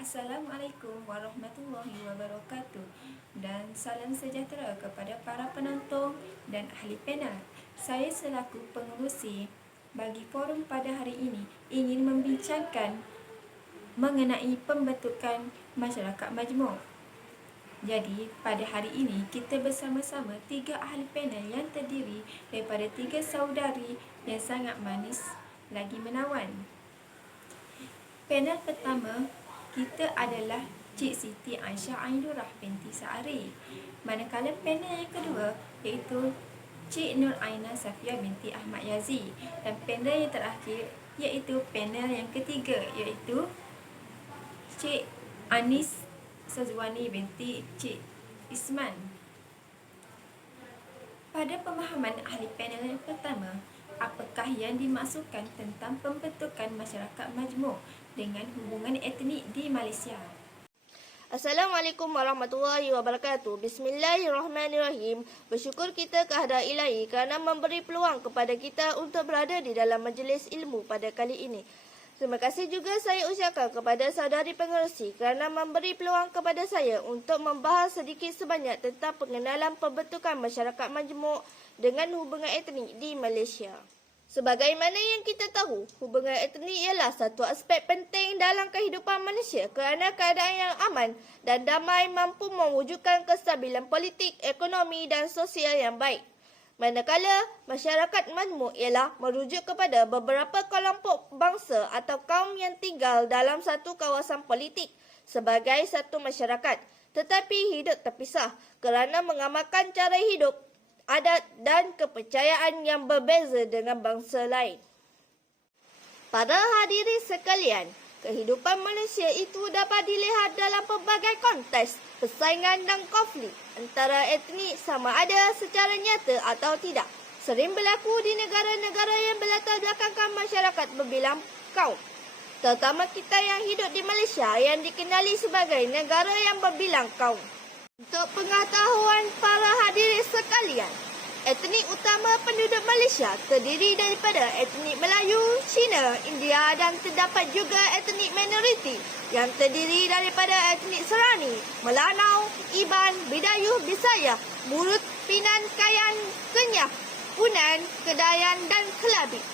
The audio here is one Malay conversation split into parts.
Assalamualaikum warahmatullahi wabarakatuh dan salam sejahtera kepada para penonton dan ahli panel. Saya selaku pengerusi bagi forum pada hari ini ingin membincangkan mengenai pembentukan masyarakat majmuk. Jadi, pada hari ini kita bersama-sama 3 ahli panel yang terdiri daripada 3 saudari yang sangat manis lagi menawan. Panel pertama kita adalah Cik Siti Aisyah Aidurrah binti Sa'ari. Manakala panel yang kedua iaitu Cik Nur Aina Safia binti Ahmad Yazi. Dan panel yang terakhir iaitu panel yang ketiga iaitu Cik Anis Sazwani binti Cik Isman. Pada pemahaman ahli panel yang pertama, apakah yang dimaksudkan tentang pembentukan masyarakat majmuk dengan hubungan etnik di Malaysia? Assalamualaikum warahmatullahi wabarakatuh. Bismillahirrahmanirrahim. Bersyukur kita kehadrat Ilahi kerana memberi peluang kepada kita untuk berada di dalam majlis ilmu pada kali ini. Terima kasih juga saya ucapkan kepada saudari pengerusi kerana memberi peluang kepada saya untuk membahas sedikit sebanyak tentang pengenalan pembentukan masyarakat majmuk dengan hubungan etnik di Malaysia. Sebagaimana yang kita tahu, hubungan etnik ialah satu aspek penting dalam kehidupan manusia kerana keadaan yang aman dan damai mampu mewujudkan kestabilan politik, ekonomi dan sosial yang baik. Manakala masyarakat majmuk ialah merujuk kepada beberapa kelompok bangsa atau kaum yang tinggal dalam satu kawasan politik sebagai satu masyarakat, tetapi hidup terpisah kerana mengamalkan cara hidup, adat dan kepercayaan yang berbeza dengan bangsa lain. Para hadirin sekalian, kehidupan manusia itu dapat dilihat dalam pelbagai konteks, persaingan dan konflik antara etnik sama ada secara nyata atau tidak. Sering berlaku di negara-negara yang berlatar belakangkan masyarakat berbilang kaum. Terutama kita yang hidup di Malaysia yang dikenali sebagai negara yang berbilang kaum. Untuk pengetahuan para hadirin sekalian, etnik utama penduduk Malaysia terdiri daripada etnik Melayu, Cina, India dan terdapat juga etnik minoriti yang terdiri daripada etnik Serani, Melanau, Iban, Bidayuh, Bisaya, Murut, Pinan, Kayan, Kenyah, Punan, Kedayan dan Kelabi.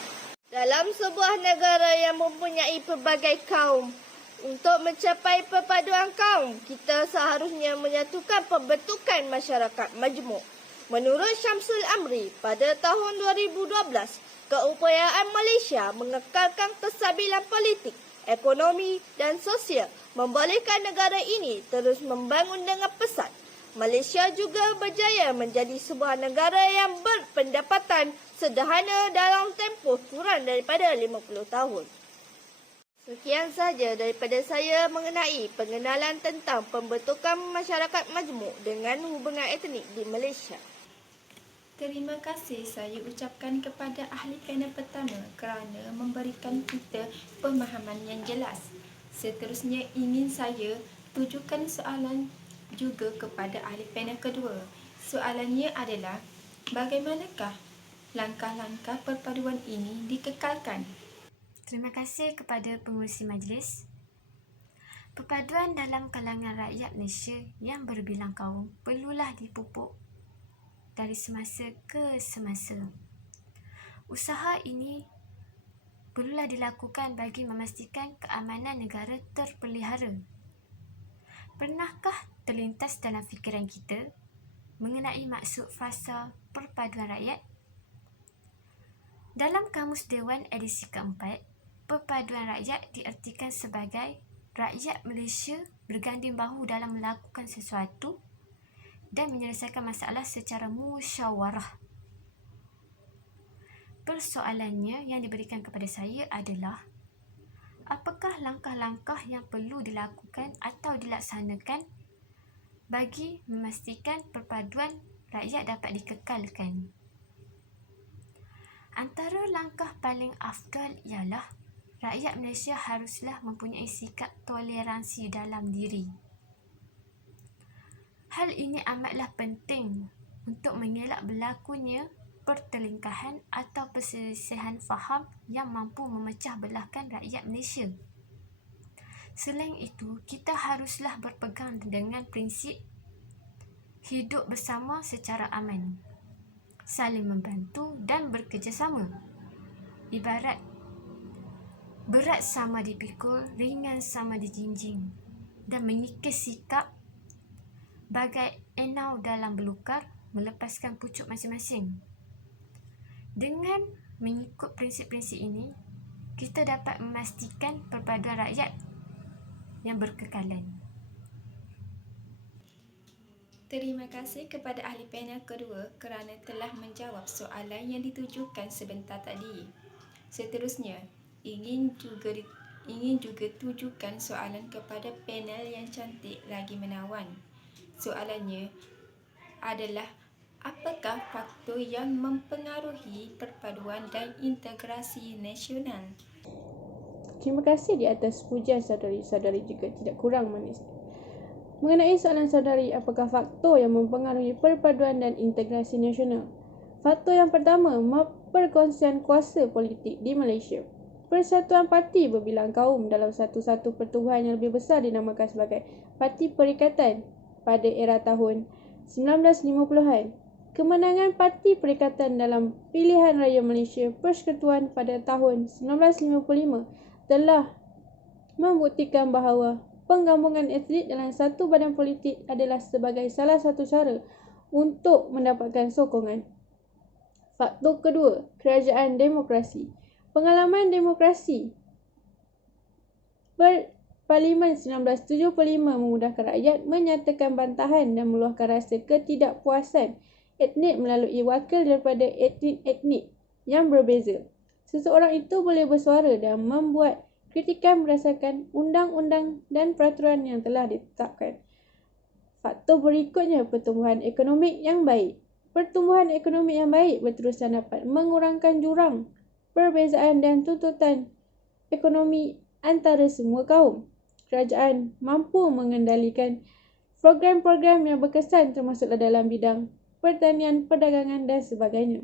Dalam sebuah negara yang mempunyai pelbagai kaum, untuk mencapai perpaduan kaum, kita seharusnya menyatukan pembentukan masyarakat majmuk. Menurut Syamsul Amri, pada tahun 2012, keupayaan Malaysia mengekalkan kestabilan politik, ekonomi dan sosial membolehkan negara ini terus membangun dengan pesat. Malaysia juga berjaya menjadi sebuah negara yang berpendapatan sederhana dalam tempoh kurang daripada 50 tahun. Sekian sahaja daripada saya mengenai pengenalan tentang pembentukan masyarakat majmuk dengan hubungan etnik di Malaysia. Terima kasih saya ucapkan kepada ahli panel pertama kerana memberikan kita pemahaman yang jelas. Seterusnya ingin saya tujukan soalan juga kepada ahli panel kedua. Soalannya adalah, bagaimanakah langkah-langkah perpaduan ini dikekalkan? Terima kasih kepada pengerusi majlis. Perpaduan dalam kalangan rakyat Malaysia yang berbilang kaum perlulah dipupuk dari semasa ke semasa. Usaha ini perlulah dilakukan bagi memastikan keamanan negara terpelihara. Pernahkah terlintas dalam fikiran kita mengenai maksud frasa perpaduan rakyat? Dalam Kamus Dewan edisi keempat, perpaduan rakyat diartikan sebagai rakyat Malaysia berganding bahu dalam melakukan sesuatu dan menyelesaikan masalah secara musyawarah. Persoalannya yang diberikan kepada saya adalah, apakah langkah-langkah yang perlu dilakukan atau dilaksanakan bagi memastikan perpaduan rakyat dapat dikekalkan? Antara langkah paling afdal ialah rakyat Malaysia haruslah mempunyai sikap toleransi dalam diri. Hal ini amatlah penting untuk mengelak berlakunya pertelingkahan atau perselisihan faham yang mampu memecah belahkan rakyat Malaysia. Selain itu, kita haruslah berpegang dengan prinsip hidup bersama secara aman, saling membantu dan bekerjasama. Ibarat berat sama dipikul, ringan sama dijinjing, dan mengikis sikap bagai enau dalam belukar melepaskan pucuk masing-masing. Dengan mengikut prinsip-prinsip ini, kita dapat memastikan perpaduan rakyat yang berkekalan. Terima kasih kepada ahli panel kedua kerana telah menjawab soalan yang ditujukan sebentar tadi. Seterusnya, ingin juga tujukan soalan kepada panel yang cantik lagi menawan. Soalannya adalah, apakah faktor yang mempengaruhi perpaduan dan integrasi nasional? Terima kasih di atas pujian saudari-saudari juga tidak kurang manis. Mengenai soalan saudari, apakah faktor yang mempengaruhi perpaduan dan integrasi nasional? Faktor yang pertama, perkongsian kuasa politik di Malaysia. Persatuan parti berbilang kaum dalam satu pertubuhan yang lebih besar dinamakan sebagai Parti Perikatan pada era tahun 1950-an. Kemenangan Parti Perikatan dalam Pilihan Raya Malaysia Persekutuan pada tahun 1955 telah membuktikan bahawa penggabungan etnik dalam satu badan politik adalah sebagai salah satu cara untuk mendapatkan sokongan. Faktor kedua, kerajaan demokrasi. Pengalaman demokrasi Parlimen 1975 memudahkan rakyat menyatakan bantahan dan meluahkan rasa ketidakpuasan etnik melalui wakil daripada etnik-etnik yang berbeza. Seseorang itu boleh bersuara dan membuat kritikan berdasarkan undang-undang dan peraturan yang telah ditetapkan. Faktor berikutnya, pertumbuhan ekonomi yang baik. Pertumbuhan ekonomi yang baik berterusan dapat mengurangkan jurang perbezaan dan tuntutan ekonomi antara semua kaum. Kerajaan mampu mengendalikan program-program yang berkesan termasuklah dalam bidang pertanian, perdagangan dan sebagainya.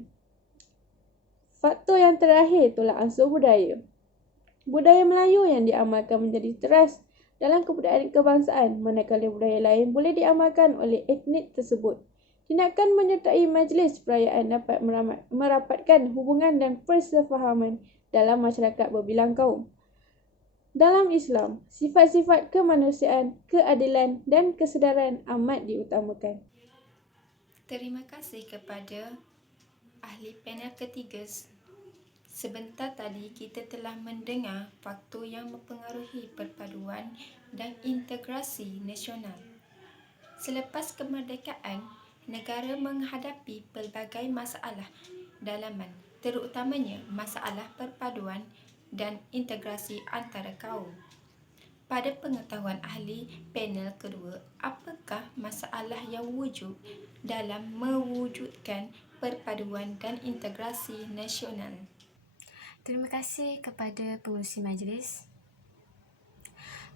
Faktor yang terakhir, tolak ansur budaya. Budaya Melayu yang diamalkan menjadi teras dalam kebudayaan kebangsaan, manakala budaya lain boleh diamalkan oleh etnik tersebut. Tindakan menyertai majlis perayaan dapat merapatkan hubungan dan persefahaman dalam masyarakat berbilang kaum. Dalam Islam, sifat-sifat kemanusiaan, keadilan dan kesedaran amat diutamakan. Terima kasih kepada ahli panel ketiga. Sebentar tadi kita telah mendengar faktor yang mempengaruhi perpaduan dan integrasi nasional. Selepas kemerdekaan, negara menghadapi pelbagai masalah dalaman, terutamanya masalah perpaduan dan integrasi antara kaum. Pada pengetahuan ahli panel kedua, apakah masalah yang wujud dalam mewujudkan perpaduan dan integrasi nasional? Terima kasih kepada pengerusi majlis.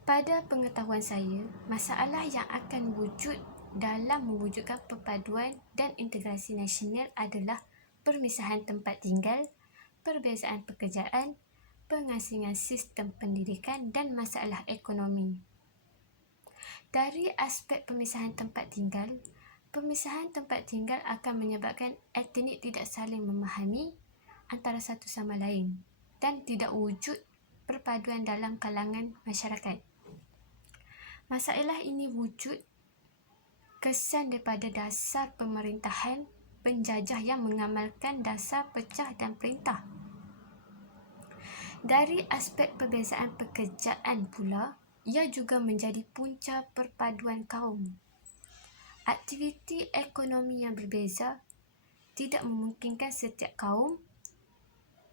Pada pengetahuan saya, masalah yang akan wujud dalam mewujudkan perpaduan dan integrasi nasional adalah permisahan tempat tinggal, perbezaan pekerjaan, pengasingan sistem pendidikan dan masalah ekonomi. Dari aspek pemisahan tempat tinggal akan menyebabkan etnik tidak saling memahami antara satu sama lain dan tidak wujud perpaduan dalam kalangan masyarakat. Masalah ini wujud kesan daripada dasar pemerintahan penjajah yang mengamalkan dasar pecah dan perintah. Dari aspek perbezaan pekerjaan pula, ia juga menjadi punca perpaduan kaum. Aktiviti ekonomi yang berbeza tidak memungkinkan setiap kaum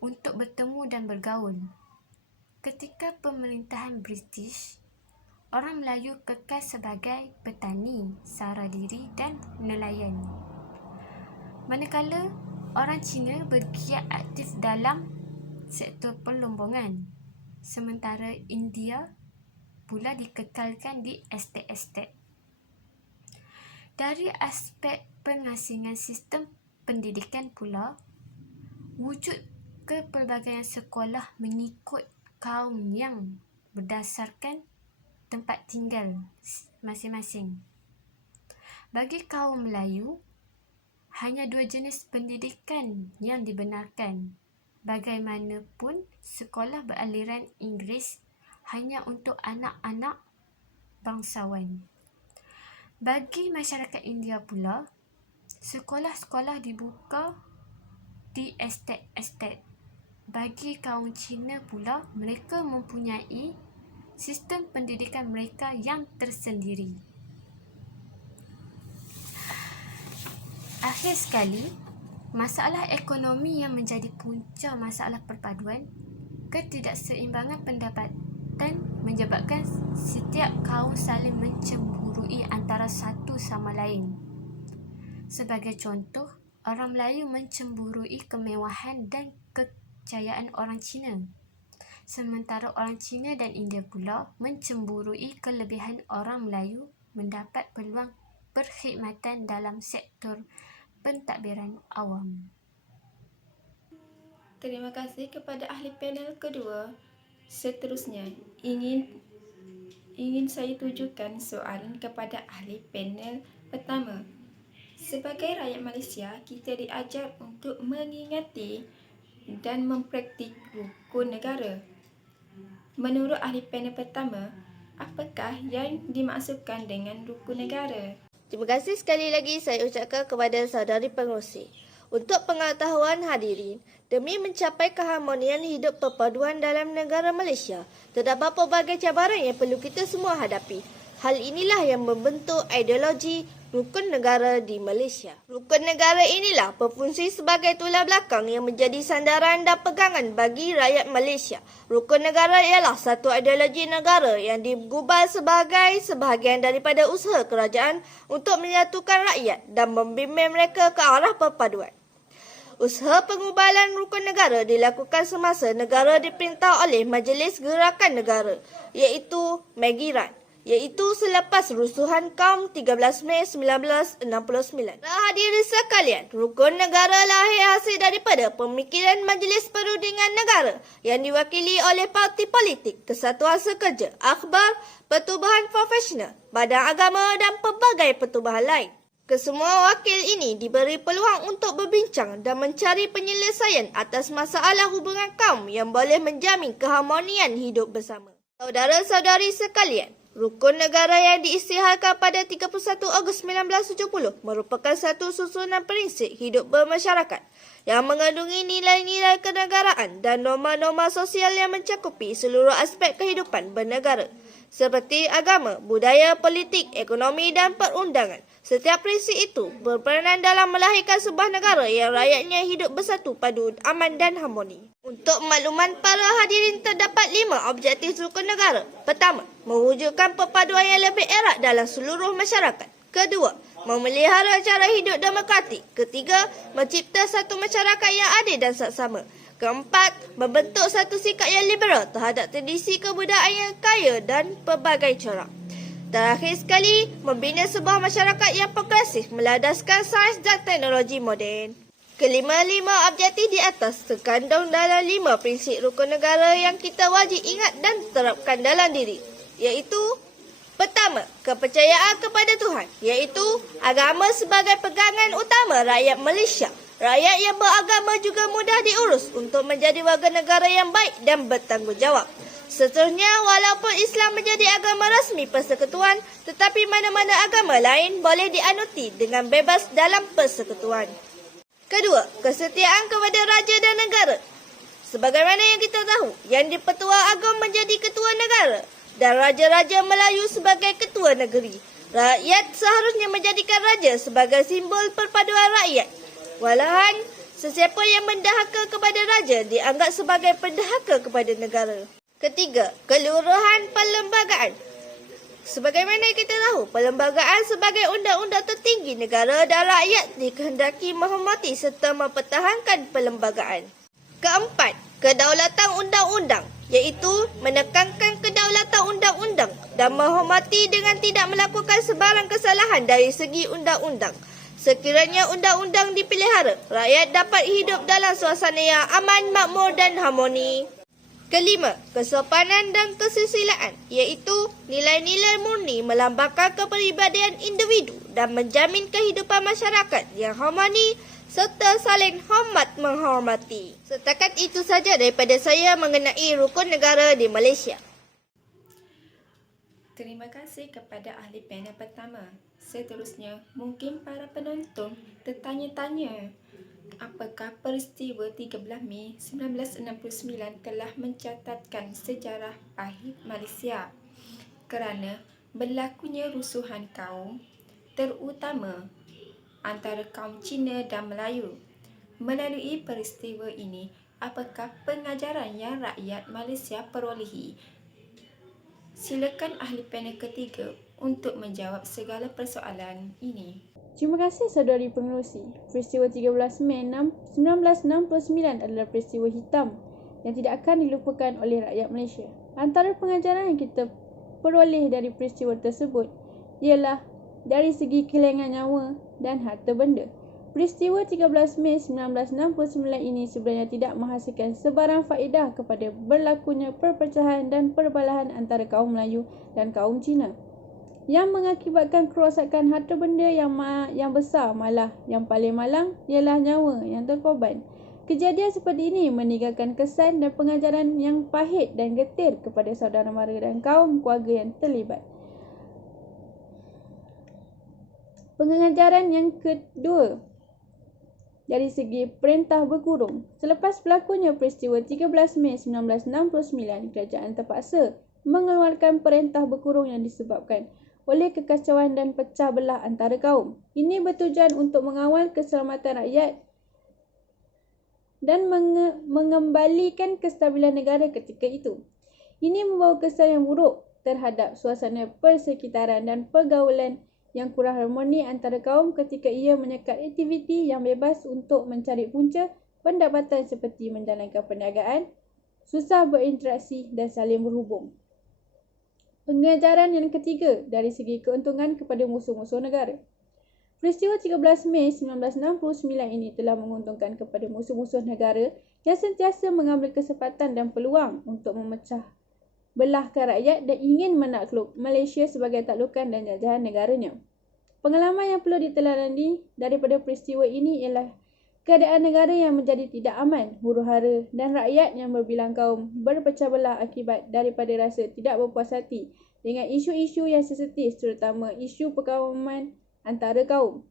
untuk bertemu dan bergaul. Ketika pemerintahan British, orang Melayu kekal sebagai petani, sara diri dan nelayan. Manakala orang Cina bergiat aktif dalam sektor perlombongan, sementara India pula dikekalkan di estet-estet. Dari aspek pengasingan sistem pendidikan pula, wujud kepelbagaian sekolah mengikut kaum yang berdasarkan tempat tinggal masing-masing. Bagi kaum Melayu, hanya 2 jenis pendidikan yang dibenarkan. Bagaimanapun, sekolah beraliran Inggeris hanya untuk anak-anak bangsawan. Bagi masyarakat India pula, sekolah-sekolah dibuka di estet-estet. Bagi kaum Cina pula, mereka mempunyai sistem pendidikan mereka yang tersendiri. Akhir sekali, masalah ekonomi yang menjadi punca masalah perpaduan, ketidakseimbangan pendapatan menyebabkan setiap kaum saling mencemburui antara satu sama lain. Sebagai contoh, orang Melayu mencemburui kemewahan dan kejayaan orang Cina. Sementara orang Cina dan India pula mencemburui kelebihan orang Melayu mendapat peluang perkhidmatan dalam sektor pentadbiran awam. Terima kasih kepada ahli panel kedua. Seterusnya, ingin saya tujukan soalan kepada ahli panel pertama. Sebagai rakyat Malaysia, kita diajar untuk mengingati dan mempraktik rukun negara. Menurut ahli panel pertama, apakah yang dimaksudkan dengan rukun negara? Terima kasih sekali lagi saya ucapkan kepada saudari pengerusi. Untuk pengetahuan hadirin, demi mencapai keharmonian hidup perpaduan dalam negara Malaysia, terdapat pelbagai cabaran yang perlu kita semua hadapi. Hal inilah yang membentuk ideologi rukun negara di Malaysia. Rukun negara inilah berfungsi sebagai tulang belakang yang menjadi sandaran dan pegangan bagi rakyat Malaysia. Rukun negara ialah satu ideologi negara yang digubal sebagai sebahagian daripada usaha kerajaan untuk menyatukan rakyat dan membimbing mereka ke arah perpaduan. Usaha pengubalan rukun negara dilakukan semasa negara diperintah oleh Majlis Gerakan Negara, iaitu Megiran, iaitu selepas rusuhan kaum 13 Mei 1969. Hadirin sekalian, rukun negara lahir hasil daripada pemikiran Majlis Perundingan Negara yang diwakili oleh parti politik, Kesatuan Sekerja, Akhbar, Pertubuhan Profesional, Badan Agama dan pelbagai pertubuhan lain. Kesemua wakil ini diberi peluang untuk berbincang dan mencari penyelesaian atas masalah hubungan kaum yang boleh menjamin keharmonian hidup bersama. Saudara-saudari sekalian, rukun negara yang diisytiharkan pada 31 Ogos 1970 merupakan satu susunan prinsip hidup bermasyarakat yang mengandungi nilai-nilai kenegaraan dan norma-norma sosial yang mencakupi seluruh aspek kehidupan bernegara seperti agama, budaya, politik, ekonomi dan perundangan. Setiap prinsip itu berperanan dalam melahirkan sebuah negara yang rakyatnya hidup bersatu padu, aman dan harmoni. Untuk makluman para hadirin, terdapat 5 objektif rukun negara. Pertama, mewujudkan perpaduan yang lebih erat dalam seluruh masyarakat. Kedua, memelihara cara hidup demokratik. Ketiga, mencipta satu masyarakat yang adil dan saksama. Keempat, membentuk satu sikap yang liberal terhadap tradisi kebudayaan yang kaya dan pelbagai corak. Terakhir sekali, membina sebuah masyarakat yang progresif meladaskan sains dan teknologi moden. Kelima-lima objektif di atas terkandung dalam 5 prinsip rukun negara yang kita wajib ingat dan terapkan dalam diri, iaitu pertama, kepercayaan kepada Tuhan, iaitu agama sebagai pegangan utama rakyat Malaysia. Rakyat yang beragama juga mudah diurus untuk menjadi warga negara yang baik dan bertanggungjawab. Seterusnya, walaupun Islam menjadi agama rasmi persekutuan, tetapi mana-mana agama lain boleh dianuti dengan bebas dalam persekutuan. Kedua, kesetiaan kepada raja dan negara. Sebagaimana yang kita tahu, Yang di-Pertua Agong menjadi ketua negara dan raja-raja Melayu sebagai ketua negeri. Rakyat seharusnya menjadikan raja sebagai simbol perpaduan rakyat. Walahan, sesiapa yang mendahaka kepada raja dianggap sebagai pendahaka kepada negara. Ketiga, kelurahan perlembagaan. Sebagaimana kita tahu, perlembagaan sebagai undang-undang tertinggi negara dan rakyat dikehendaki menghormati serta mempertahankan perlembagaan. Keempat, kedaulatan undang-undang, iaitu menekankan kedaulatan undang-undang dan menghormati dengan tidak melakukan sebarang kesalahan dari segi undang-undang. Sekiranya undang-undang dipelihara, rakyat dapat hidup dalam suasana yang aman, makmur dan harmoni. Kelima, kesopanan dan kesusilaan, iaitu nilai-nilai murni melambangkan kepribadian individu dan menjamin kehidupan masyarakat yang harmoni serta saling hormat menghormati. Setakat itu saja daripada saya mengenai rukun negara di Malaysia. Terima kasih kepada ahli panel pertama. Seterusnya, mungkin para penonton tertanya-tanya, apakah peristiwa 13 Mei 1969 telah mencatatkan sejarah pahit Malaysia kerana berlakunya rusuhan kaum, terutama antara kaum Cina dan Melayu. Melalui peristiwa ini, apakah pengajaran yang rakyat Malaysia perolehi? Silakan ahli panel ketiga untuk menjawab segala persoalan ini. Terima kasih saudari pengerusi. Peristiwa 13 Mei 1969 adalah peristiwa hitam yang tidak akan dilupakan oleh rakyat Malaysia. Antara pengajaran yang kita peroleh dari peristiwa tersebut ialah dari segi kehilangan nyawa dan harta benda. Peristiwa 13 Mei 1969 ini sebenarnya tidak menghasilkan sebarang faedah kepada berlakunya perpecahan dan perbalahan antara kaum Melayu dan kaum Cina, yang mengakibatkan kerosakan harta benda yang besar. Malah yang paling malang ialah nyawa yang terkorban. Kejadian seperti ini meninggalkan kesan dan pengajaran yang pahit dan getir kepada saudara mara dan kaum keluarga yang terlibat. Pengajaran yang kedua, dari segi perintah berkurung. Selepas berlakunya peristiwa 13 Mei 1969, kerajaan terpaksa mengeluarkan perintah berkurung yang disebabkan oleh kekacauan dan pecah belah antara kaum. Ini bertujuan untuk mengawal keselamatan rakyat dan mengembalikan kestabilan negara ketika itu. Ini membawa kesan yang buruk terhadap suasana persekitaran dan pergaulan yang kurang harmoni antara kaum ketika ia menyekat aktiviti yang bebas untuk mencari punca pendapatan seperti menjalankan perniagaan, susah berinteraksi dan saling berhubung. Pengajaran yang ketiga, dari segi keuntungan kepada musuh-musuh negara. Peristiwa 13 Mei 1969 ini telah menguntungkan kepada musuh-musuh negara yang sentiasa mengambil kesempatan dan peluang untuk memecah belahkan rakyat dan ingin menakluk Malaysia sebagai taklukan dan jajahan negaranya. Pengalaman yang perlu diteladani daripada peristiwa ini ialah keadaan negara yang menjadi tidak aman, huru-hara dan rakyat yang berbilang kaum berpecah belah akibat daripada rasa tidak berpuas hati dengan isu-isu yang sensitif, terutama isu perkawaman antara kaum.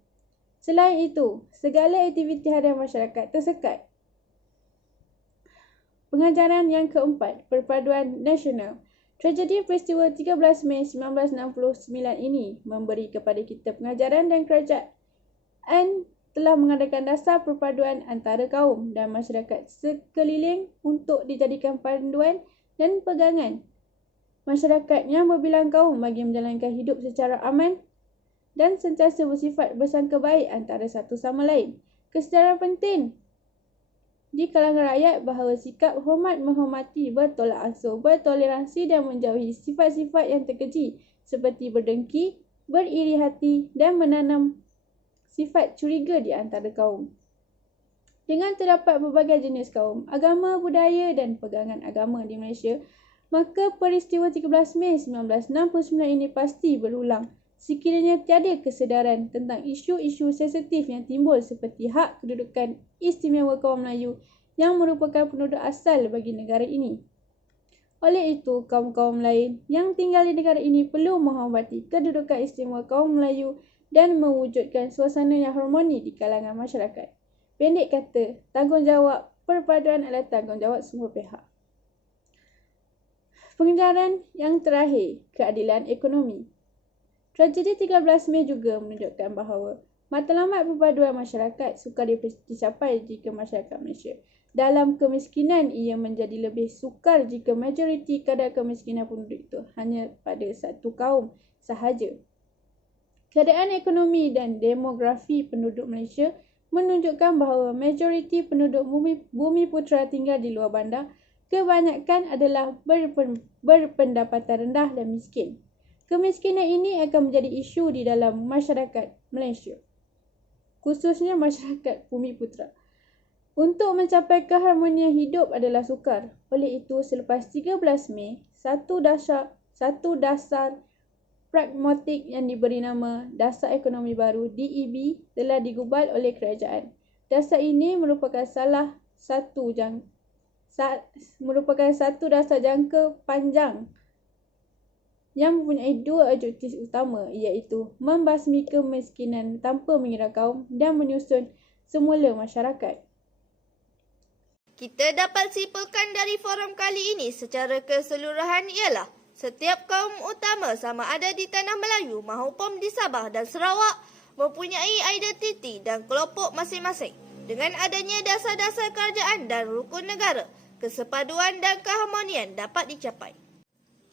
Selain itu, segala aktiviti harian masyarakat tersekat. Pengajaran yang keempat, perpaduan nasional. Tragedi peristiwa 13 Mei 1969 ini memberi kepada kita pengajaran dan kerajaan telah mengadakan dasar perpaduan antara kaum dan masyarakat sekeliling untuk dijadikan panduan dan pegangan masyarakat yang berbilang kaum bagi menjalankan hidup secara aman dan sentiasa bersifat bersangka baik antara satu sama lain. Kesedaran penting di kalangan rakyat bahawa sikap hormat menghormati, bertolak ansur, bertoleransi dan menjauhi sifat-sifat yang terkeji seperti berdengki, beriri hati dan menanam sifat curiga di antara kaum. Dengan terdapat berbagai jenis kaum, agama, budaya dan pegangan agama di Malaysia, maka peristiwa 13 Mei 1969 ini pasti berulang sekiranya tiada kesedaran tentang isu-isu sensitif yang timbul seperti hak kedudukan istimewa kaum Melayu yang merupakan penduduk asal bagi negara ini. Oleh itu, kaum-kaum lain yang tinggal di negara ini perlu menghormati kedudukan istimewa kaum Melayu dan mewujudkan suasana yang harmoni di kalangan masyarakat. Pendek kata, tanggungjawab perpaduan adalah tanggungjawab semua pihak. Pengajaran yang terakhir, keadilan ekonomi. Tragedi 13 Mei juga menunjukkan bahawa matlamat perpaduan masyarakat sukar dicapai jika masyarakat Malaysia dalam kemiskinan ia menjadi lebih sukar jika majoriti kadar kemiskinan penduduk itu hanya pada satu kaum sahaja. Keadaan ekonomi dan demografi penduduk Malaysia menunjukkan bahawa majoriti penduduk bumi putera tinggal di luar bandar, kebanyakan adalah berpendapatan rendah dan miskin. Kemiskinan ini akan menjadi isu di dalam masyarakat Malaysia, khususnya masyarakat bumi putera. Untuk mencapai keharmonian hidup adalah sukar. Oleh itu, selepas 13 Mei, satu dasar pragmatik yang diberi nama Dasar Ekonomi Baru DEB telah digubal oleh kerajaan. Dasar ini merupakan satu dasar jangka panjang yang mempunyai dua objektif utama, iaitu membasmi kemiskinan tanpa mengira kaum dan menyusun semula masyarakat. Kita dapat simpulkan dari forum kali ini secara keseluruhan ialah setiap kaum utama sama ada di Tanah Melayu maupun di Sabah dan Sarawak mempunyai identiti dan kelompok masing-masing. Dengan adanya dasar-dasar kerajaan dan rukun negara, kesepaduan dan keharmonian dapat dicapai.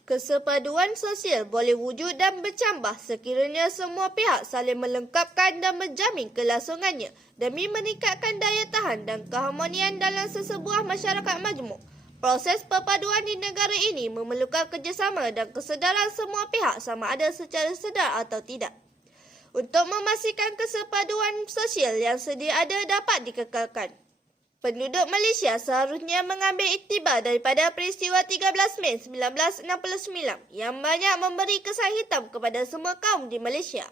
Kesepaduan sosial boleh wujud dan bercambah sekiranya semua pihak saling melengkapkan dan menjamin kelangsungannya demi meningkatkan daya tahan dan keharmonian dalam sesebuah masyarakat majmuk. Proses perpaduan di negara ini memerlukan kerjasama dan kesedaran semua pihak sama ada secara sedar atau tidak. Untuk memastikan kesepaduan sosial yang sedia ada dapat dikekalkan, penduduk Malaysia seharusnya mengambil iktibar daripada peristiwa 13 Mei 1969 yang banyak memberi kesan hitam kepada semua kaum di Malaysia.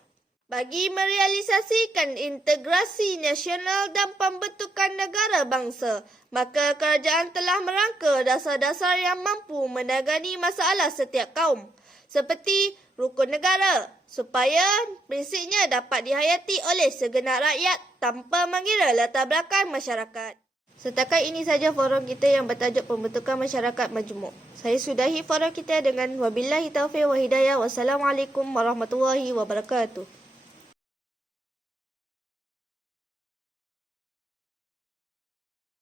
Bagi merealisasikan integrasi nasional dan pembentukan negara bangsa, maka kerajaan telah merangka dasar-dasar yang mampu menangani masalah setiap kaum, seperti rukun negara, supaya prinsipnya dapat dihayati oleh segenap rakyat tanpa mengira latar belakang masyarakat. Setakat ini saja forum kita yang bertajuk pembentukan masyarakat majmuk. Saya sudahi forum kita dengan wabillahi taufiq wa hidayah. Wassalamualaikum warahmatullahi wabarakatuh.